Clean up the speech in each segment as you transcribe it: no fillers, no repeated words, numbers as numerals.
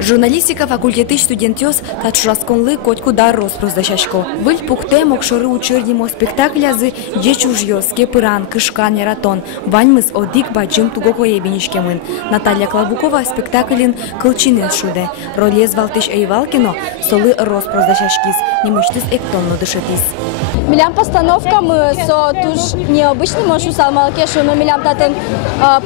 Журналистика факультеты студентёс тачурасконлы котку дар роспроздащашко. Выль пухте мокшоры учердимо спектаклязы жечужьёске пыран кышкан яратон. Ваньмыз одик баджим тугоко ебенишкемын. Наталья Клабукова спектаклин кылчинен шуде. Ролез Валтыш Эйвалкино солы роспроздащашкис. Немыштыз эктонно дышетис. Милям постановка мы со туж необычный мошу салмалкешу, но милям татен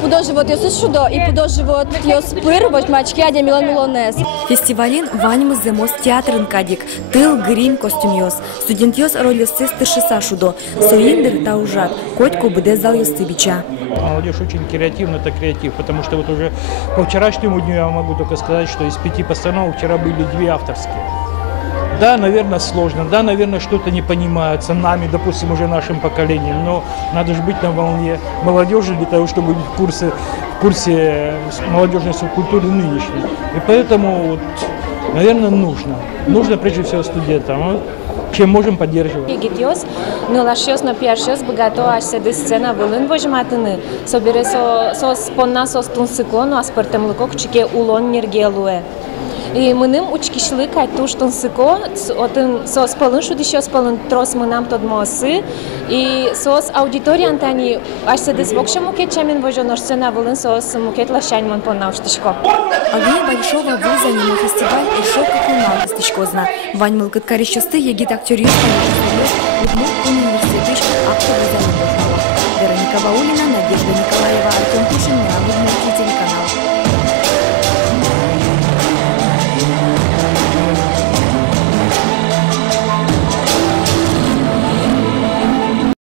пудоживот ёсус шудо и пудоживот ёс пыр вот мачки аде милонес. Фестивалин ваньмыз земос театрын кадик. Тыл грим костюм ёс. Студент ёс роль ёсыс тышыса шудо. Соиндер таужат. Котку быде зал ёсы бича. Молодежь очень креативна, это креатив, потому что вот уже по вчерашнему дню я могу только сказать, что из 5 постановок вчера были 2 авторские. Да, наверное, сложно, да, наверное, что-то не понимается нами, допустим, уже нашим поколением, но надо же быть на волне молодежи для того, чтобы быть в курсе молодежной субкультуры нынешней. И поэтому, вот, наверное, нужно прежде всего студентам, чем можем поддерживать. Егитёс, нылашёс на пиаршёс, богато аж седы сцена вылын вожматыны. Собере сос понна сос тунсыклон, аспартем лыкок чике улон нергелуэ. И мыным учкишлы кайтуш тунсыко, отын сос палын шудищёс палын трос мынам тодмосы. И сос аудитория антани аж седы свокша мукет чамен вожонор сцена вылын сос мукет лашань понна уштышко. Огне большого вуза нема фестиваль и шок кунал стычкозна. Вань мылкыт карищосты егит актёрист Удмурт университет актор Вероника Баулина, Надежда Николаева, Артем Пушин, Мировой телеканал.